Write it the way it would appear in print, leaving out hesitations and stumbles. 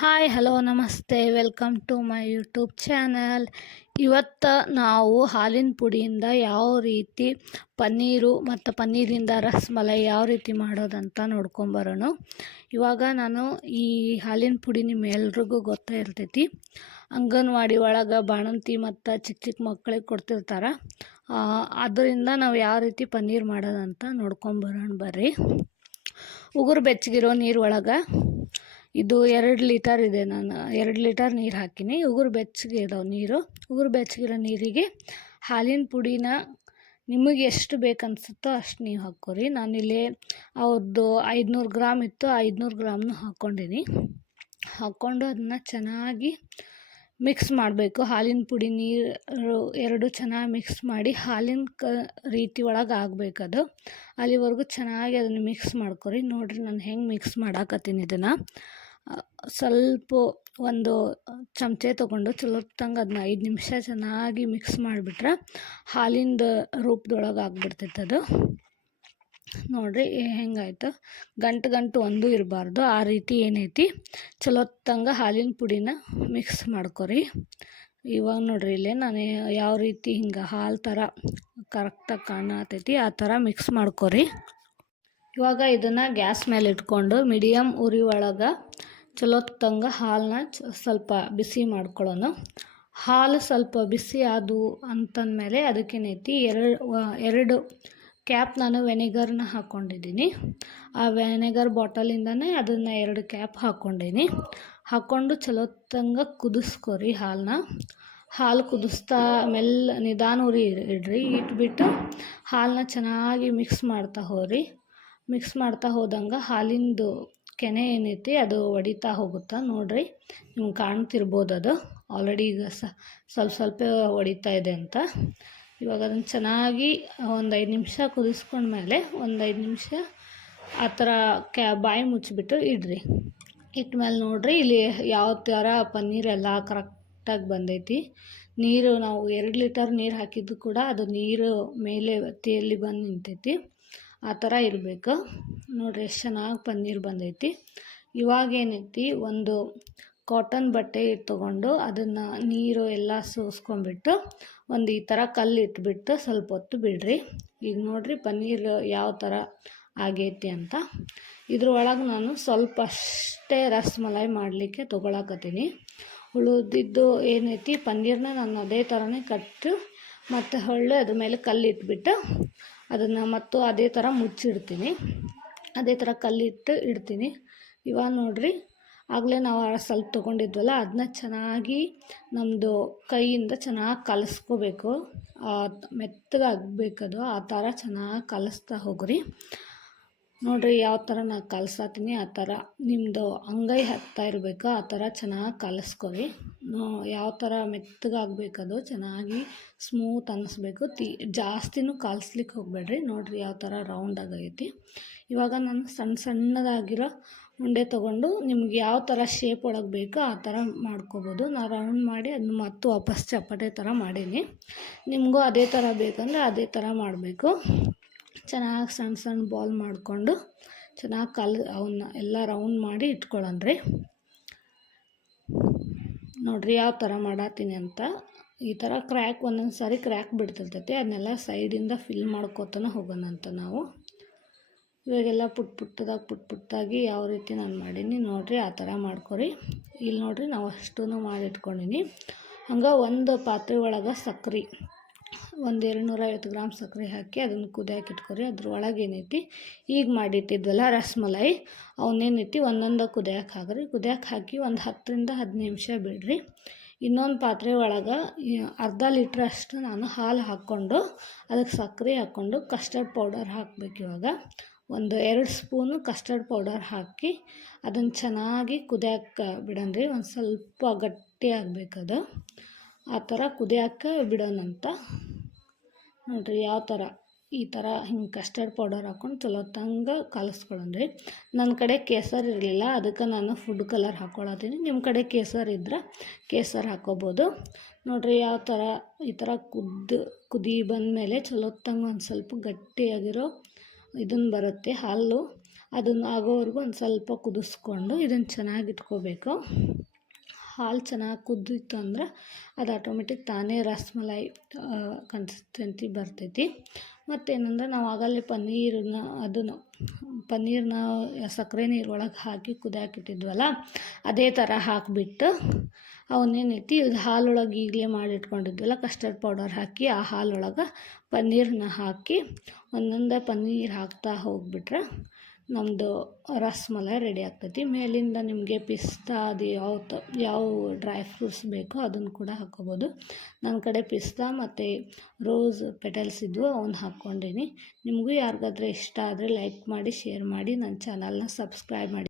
Hi hello ನಮಸ್ತೆ welcome to my YouTube channel. ಇವತ್ತು ನಾವು ಹಾಲಿನ ಪುಡಿಯಿಂದ ಯಾವ ರೀತಿ ಪನ್ನೀರು ಮತ್ತು ಪನ್ನೀರಿಂದ ರಸಮಲೈ ಯಾವ ರೀತಿ ಮಾಡೋದಂತ ನೋಡ್ಕೊಂಬರೋಣ. ಇವಾಗ ನಾನು ಈ ಹಾಲಿನ ಪುಡಿ ನಿಮ್ಮೆಲ್ರಿಗೂ ಗೊತ್ತೇ ಇರ್ತೈತಿ. ಅಂಗನವಾಡಿ ಒಳಗೆ ಬಾಣಂತಿ ಮತ್ತು ಚಿಕ್ಕ ಚಿಕ್ಕ ಮಕ್ಕಳಿಗೆ ಕೊಡ್ತಿರ್ತಾರೆ. ಅದರಿಂದ ನಾವು ಯಾವ ರೀತಿ ಪನ್ನೀರ್ ಮಾಡೋದಂತ ನೋಡ್ಕೊಂಬರೋಣ ಬರ್ರಿ. ಉಗುರು ಬೆಚ್ಚಗಿರೋ ನೀರು ಒಳಗೆ ಇದು 2 ಲೀಟರ್ ಇದೆ. ನಾನು 2 ಲೀಟರ್ ನೀರು ಹಾಕಿನಿ. ಉಗುರು ಬೆಚ್ಚಗೆ ಇದಾವೆ ನೀರು. ಉಗುರು ಬೆಚ್ಚಗಿರೋ ನೀರಿಗೆ ಹಾಲಿನ ಪುಡಿನ ನಿಮಗೆ ಎಷ್ಟು ಬೇಕನ್ಸುತ್ತೋ ಅಷ್ಟು ನೀವು ಹಾಕ್ಕೊರಿ. ನಾನಿಲ್ಲಿ ಅವ್ರದ್ದು 500 ಗ್ರಾಮ್ ಇತ್ತು, 500 ಗ್ರಾಮ್ನು ಹಾಕ್ಕೊಂಡೀನಿ. ಹಾಕ್ಕೊಂಡು ಅದನ್ನು ಚೆನ್ನಾಗಿ ಮಿಕ್ಸ್ ಮಾಡಬೇಕು. ಹಾಲಿನ ಪುಡಿ ನೀರು ಎರಡು ಚೆನ್ನಾಗಿ ಮಿಕ್ಸ್ ಮಾಡಿ ಹಾಲಿನ ರೀತಿ ಒಳಗೆ ಆಗಬೇಕದು. ಅಲ್ಲಿವರೆಗೂ ಚೆನ್ನಾಗಿ ಅದನ್ನು ಮಿಕ್ಸ್ ಮಾಡ್ಕೊರಿ. ನೋಡಿರಿ ನಾನು ಹೆಂಗೆ ಮಿಕ್ಸ್ ಮಾಡಾಕತ್ತೀನಿ. ಇದನ್ನು ಸ್ವಲ್ಪ ಒಂದು ಚಮಚೆ ತೊಗೊಂಡು ಚಲೋತ್ತಂಗೆ ಅದನ್ನ 5 ನಿಮಿಷ ಚೆನ್ನಾಗಿ ಮಿಕ್ಸ್ ಮಾಡಿಬಿಟ್ರೆ ಹಾಲಿಂದ ರೂಪದೊಳಗೆ ಆಗ್ಬಿಡ್ತೈತೆ ಅದು. ನೋಡಿರಿ ಹೆಂಗಾಯ್ತು. ಗಂಟು ಒಂದೂ ಇರಬಾರ್ದು. ಆ ರೀತಿ ಏನೈತಿ ಚಲೋತ್ತಂಗೆ ಹಾಲಿನ ಪುಡಿನ ಮಿಕ್ಸ್ ಮಾಡ್ಕೊರಿ. ಇವಾಗ ನೋಡಿರಿ ಇಲ್ಲೇ ನಾನು ಯಾವ ರೀತಿ ಹಿಂಗೆ ಹಾಲು ಥರ ಕರೆಕ್ಟಾಗಿ ಕಾಣತೈತಿ ಆ ಥರ ಮಿಕ್ಸ್ ಮಾಡ್ಕೊರಿ. ಇವಾಗ ಇದನ್ನು ಗ್ಯಾಸ್ ಮೇಲೆ ಇಟ್ಕೊಂಡು ಮೀಡಿಯಮ್ ಉರಿ ಒಳಗೆ ಚಲೋತ್ತಂಗೆ ಹಾಲನ್ನ ಸ್ವಲ್ಪ ಬಿಸಿ ಮಾಡ್ಕೊಳ್ಳೋಣ. ಹಾಲು ಸ್ವಲ್ಪ ಬಿಸಿ ಆದವು ಅಂತಂದಮೇಲೆ ಅದಕ್ಕೇನೈತಿ ಎರಡು ಕ್ಯಾಪ್ ನಾನು ವೆನಿಗರ್ನ ಹಾಕ್ಕೊಂಡಿದ್ದೀನಿ. ಆ ವೆನಿಗರ್ ಬಾಟಲಿಂದನೇ ಅದನ್ನು 2 ಕ್ಯಾಪ್ ಹಾಕ್ಕೊಂಡೀನಿ. ಹಾಕ್ಕೊಂಡು ಚಲೋತ್ತಂಗೆ ಕುದಿಸ್ಕೊರಿ ಹಾಲನ್ನ. ಹಾಲು ಕುದಿಸ್ತಾ ನಿಧಾನ ಉರಿ ಇಡ್ರಿ. ಇಟ್ಬಿಟ್ಟು ಹಾಲನ್ನ ಚೆನ್ನಾಗಿ ಮಿಕ್ಸ್ ಮಾಡ್ತಾ ಹೋಗ್ರಿ. ಮಿಕ್ಸ್ ಮಾಡ್ತಾ ಹೋದಂಗೆ ಹಾಲಿಂದು ಕೆನೆ ಏನೈತಿ ಅದು ಒಡಿತಾ ಹೋಗುತ್ತಾ ನೋಡಿರಿ. ನಿಮ್ಗೆ ಕಾಣ್ತಿರ್ಬೋದು ಅದು ಆಲ್ರೆಡಿ ಈಗ ಸ್ವಲ್ಪ ಒಡಿತಾ ಇದೆ ಅಂತ. ಇವಾಗ ಅದನ್ನು ಚೆನ್ನಾಗಿ ಒಂದು 5 ನಿಮಿಷ ಕುದಿಸ್ಕೊಂಡ್ಮೇಲೆ ಒಂದು 5 ನಿಮಿಷ ಆ ಥರ ಬಾಯಿ ಮುಚ್ಚಿಬಿಟ್ಟು ಇಡ್ರಿ. ಇಟ್ಮೇಲೆ ನೋಡಿರಿ ಇಲ್ಲಿ ಯಾವ ಥರ ಪನ್ನೀರೆಲ್ಲ ಕರೆಕ್ಟಾಗಿ ಬಂದೈತಿ. ನೀರು ನಾವು 2 ಲೀಟರ್ ನೀರು ಹಾಕಿದ್ದು ಕೂಡ ಅದು ನೀರು ಮೇಲೆ ತೇಲಿ ಬಂದು ನಿಂತೈತಿ. ಆ ಥರ ಇರಬೇಕು. ನೋಡಿರಿ ಎಷ್ಟು ಚೆನ್ನಾಗಿ ಪನ್ನೀರ್ ಬಂದೈತಿ. ಇವಾಗ ಏನೈತಿ ಒಂದು ಕಾಟನ್ ಬಟ್ಟೆ ತೊಗೊಂಡು ಅದನ್ನು ನೀರು ಎಲ್ಲ ಸೋಸ್ಕೊಂಡ್ಬಿಟ್ಟು ಒಂದು ಈ ಥರ ಕಲ್ಲು ಇಟ್ಬಿಟ್ಟು ಸ್ವಲ್ಪ ಹೊತ್ತು ಬಿಡ್ರಿ. ಈಗ ನೋಡಿರಿ ಪನ್ನೀರ್ ಯಾವ ಥರ ಆಗೈತಿ ಅಂತ. ಇದ್ರೊಳಗೆ ನಾನು ಸ್ವಲ್ಪ ಅಷ್ಟೇ ರಸಮಲೈ ಮಾಡಲಿಕ್ಕೆ ತೊಗೊಳಕತ್ತೀನಿ. ಉಳಿದಿದ್ದು ಏನೈತಿ ಪನ್ನೀರನ್ನ ನಾನು ಅದೇ ಥರನೇ ಕಟ್ಟು ಮತ್ತು ಹೊಳ್ಳೆ ಅದ್ರ ಮೇಲೆ ಕಲ್ಲು ಇಟ್ಬಿಟ್ಟು ಅದನ್ನು ಮತ್ತು ಅದೇ ಥರ ಮುಚ್ಚಿಡ್ತೀನಿ. ಅದೇ ಥರ ಕಲ್ಲಿಟ್ಟು ಇಡ್ತೀನಿ. ಇವಾಗ ನೋಡಿರಿ ಆಗಲೇ ನಾವು ಸ್ವಲ್ಪ ತೊಗೊಂಡಿದ್ವಲ್ಲ ಅದನ್ನ ಚೆನ್ನಾಗಿ ನಮ್ಮದು ಕೈಯಿಂದ ಚೆನ್ನಾಗಿ ಕಲಿಸ್ಕೋಬೇಕು. ಮೆತ್ತಗಾಗಬೇಕದು. ಆ ಥರ ಚೆನ್ನಾಗಿ ಕಲಿಸ್ತಾ ಹೋಗ್ರಿ. ನೋಡಿರಿ ಯಾವ ಥರ ನಾನು ಕಲಸಾತೀನಿ ಆ ಥರ ನಿಮ್ಮದು ಅಂಗೈ ಹತ್ತಾ ಇರಬೇಕು. ಆ ಥರ ಚೆನ್ನಾಗಿ ಕಲಿಸ್ಕೊರಿ. ಯಾವ ಥರ ಮೆತ್ತಗಾಗಬೇಕದು ಚೆನ್ನಾಗಿ ಸ್ಮೂತ್ ಅನ್ನಿಸ್ಬೇಕು. ಜಾಸ್ತಿನೂ ಕಲಿಸ್ಲಿಕ್ಕೆ ಹೋಗಬೇಡ್ರಿ. ನೋಡಿರಿ ಯಾವ ಥರ ರೌಂಡ್ ಆಗೈತಿ. ಇವಾಗ ನಾನು ಸಣ್ಣದಾಗಿರೋ ಉಂಡೆ ತೊಗೊಂಡು ನಿಮ್ಗೆ ಯಾವ ಥರ ಶೇಪ್ ಒಳಗೆ ಬೇಕೋ ಆ ಥರ ಮಾಡ್ಕೋಬೋದು. ನಾನು ರೌಂಡ್ ಮಾಡಿ ಅದನ್ನ ಮತ್ತು ವಾಪಸ್ ಚಪಾತಿ ಥರ ಮಾಡೀನಿ. ನಿಮಗೂ ಅದೇ ಥರ ಬೇಕಂದರೆ ಅದೇ ಥರ ಮಾಡಬೇಕು. ಚೆನ್ನಾಗಿ ಸಣ್ಣ ಬಾಲ್ ಮಾಡಿಕೊಂಡು ಚೆನ್ನಾಗಿ ಅವನ್ನ ಎಲ್ಲ ರೌಂಡ್ ಮಾಡಿ ಇಟ್ಕೊಳ್ಳೋಣ್ರಿ. ನೋಡಿರಿ ಯಾವ ಥರ ಮಾಡತ್ತೀನಿ ಅಂತ. ಈ ಥರ ಒಂದೊಂದು ಸಾರಿ ಕ್ರ್ಯಾಕ್ ಬಿಡ್ತಿರ್ತೈತಿ. ಅದನ್ನೆಲ್ಲ ಸೈಡಿಂದ ಫಿಲ್ ಮಾಡ್ಕೋತಾನೆ ಹೋಗೋಣಂತ ನಾವು. ಇವಾಗೆಲ್ಲ ಪುಟ್ಟಾಗಿ ಯಾವ ರೀತಿ ನಾನು ಮಾಡೀನಿ ನೋಡಿರಿ ಆ ಥರ ಮಾಡ್ಕೊರಿ. ಇಲ್ಲಿ ನೋಡಿರಿ ನಾವು ಅಷ್ಟೂ ಮಾಡಿಟ್ಕೊಂಡೀನಿ. ಹಂಗೆ ಒಂದು ಪಾತ್ರೆ ಒಳಗೆ ಸಕ್ಕರೆ ಒಂದು 250 ಗ್ರಾಮ್ ಸಕ್ಕರೆ ಹಾಕಿ ಅದನ್ನು ಕುದಿಯಾಕೆ ಇಟ್ಕೊರಿ. ಅದ್ರೊಳಗೆ ಏನೈತಿ ಈಗ ಮಾಡಿಟ್ಟಿದ್ವಲ್ಲ ರಸಮಲೈ ಅವನ್ನೇನೈತಿ ಒಂದೊಂದು ಕುದಿಯಾಕೆ ಹಾಕ್ರಿ. ಕುದಿಯಾಕೆ ಹಾಕಿ ಒಂದು 10 ರಿಂದ 15 ನಿಮಿಷ ಬಿಡ್ರಿ. ಇನ್ನೊಂದು ಪಾತ್ರೆ ಒಳಗೆ ಅರ್ಧ ಲೀಟ್ರಷ್ಟು ನಾನು ಹಾಲು ಹಾಕ್ಕೊಂಡು ಅದಕ್ಕೆ ಸಕ್ಕರೆ ಹಾಕ್ಕೊಂಡು ಕಸ್ಟರ್ಡ್ ಪೌಡರ್ ಹಾಕಬೇಕು. ಇವಾಗ ಒಂದು 2 ಸ್ಪೂನು ಕಸ್ಟರ್ಡ್ ಪೌಡರ್ ಹಾಕಿ ಅದನ್ನು ಚೆನ್ನಾಗಿ ಕುದಿಯಾಕೆ ಬಿಡೋಣ್ರಿ. ಒಂದು ಸ್ವಲ್ಪ ಗಟ್ಟಿ ಆಗಬೇಕದು. ಆ ಥರ ಕುದಿಯಾಕೆ ಬಿಡೋಣಂತ. ನೋಡಿರಿ ಯಾವ ಥರ ಈ ಥರ ಹಿಂಗೆ ಕಸ್ಟರ್ಡ್ ಪೌಡರ್ ಹಾಕ್ಕೊಂಡು ಚಲೋತ್ತಂಗೆ ಕಲಿಸ್ಕೊಳ್ಳೋಣ್ರಿ. ನನ್ನ ಕಡೆ ಕೇಸರ್ ಇರಲಿಲ್ಲ ಅದಕ್ಕೆ ನಾನು ಫುಡ್ ಕಲರ್ ಹಾಕ್ಕೊಳತ್ತೀನಿ. ನಿಮ್ಮ ಕಡೆ ಕೇಸರ್ ಇದ್ದರೆ ಕೇಸರ್ ಹಾಕ್ಕೋಬೋದು. ನೋಡಿರಿ ಯಾವ ಥರ ಈ ಥರ ಕುದಿ ಬಂದಮೇಲೆ ಚಲೋತ್ತಂಗೆ ಒಂದು ಸ್ವಲ್ಪ ಗಟ್ಟಿಯಾಗಿರೋ ಇದನ್ನು ಬರುತ್ತೆ ಹಾಲು. ಅದನ್ನು ಆಗೋವರೆಗೂ ಒಂದು ಸ್ವಲ್ಪ ಕುದಿಸ್ಕೊಂಡು ಇದನ್ನು ಚೆನ್ನಾಗಿ ಇಟ್ಕೋಬೇಕು. ಹಾಲು ಚೆನ್ನಾಗಿ ಕುದ್ದಿತ್ತು ಅಂದ್ರೆ ಅದು ಆಟೋಮೆಟಿಕ್ ತಾನೇ ರಸ್ಮಲೈ ಕನ್ಸಿಸ್ಟೆನ್ಸಿ ಬರ್ತೈತಿ. ಮತ್ತೇನಂದ್ರೆ ನಾವು ಆಗಲೇ ಪನ್ನೀರನ್ನ ಸಕ್ಕರೆ ನೀರೊಳಗೆ ಹಾಕಿ ಕುದಿಯಾಕಿಟ್ಟಿದ್ವಲ್ಲ, ಅದೇ ಥರ ಹಾಕಿಬಿಟ್ಟು ಅವನ್ನೇನೈತಿ ಇದು ಹಾಲೊಳಗೆ ಈಗಲೇ ಮಾಡಿಟ್ಕೊಂಡಿದ್ವಲ್ಲ ಕಸ್ಟರ್ಡ್ ಪೌಡರ್ ಹಾಕಿ ಆ ಹಾಲೊಳಗೆ ಪನ್ನೀರನ್ನ ಹಾಕಿ ಒಂದೊಂದೇ ಪನ್ನೀರ್ ಹಾಕ್ತಾ ಹೋಗಿಬಿಟ್ರೆ ನಮ್ಮದು ರಸ್ಮಲೈ ರೆಡಿ ಆಗ್ತೈತಿ. ಮೇಲಿಂದ ನಿಮಗೆ ಪಿಸ್ತಾ ಅದು ಯಾವ ಡ್ರೈ ಫ್ರೂಟ್ಸ್ ಬೇಕೋ ಅದನ್ನು ಕೂಡ ಹಾಕ್ಕೋಬೋದು. ನನ್ನ ಕಡೆ ಪಿಸ್ತಾ ಮತ್ತು ರೋಸ್ ಪೆಟಲ್ಸ್ ಇದ್ವು, ಅವನ್ನ ಹಾಕ್ಕೊಂಡೀನಿ. ನಿಮಗೂ ಯಾರಿಗಾದ್ರೆ ಇಷ್ಟ ಆದರೆ ಲೈಕ್ ಮಾಡಿ, ಶೇರ್ ಮಾಡಿ, ನನ್ನ ಚಾನಲ್ನ ಸಬ್ಸ್ಕ್ರೈಬ್ ಮಾಡಿ.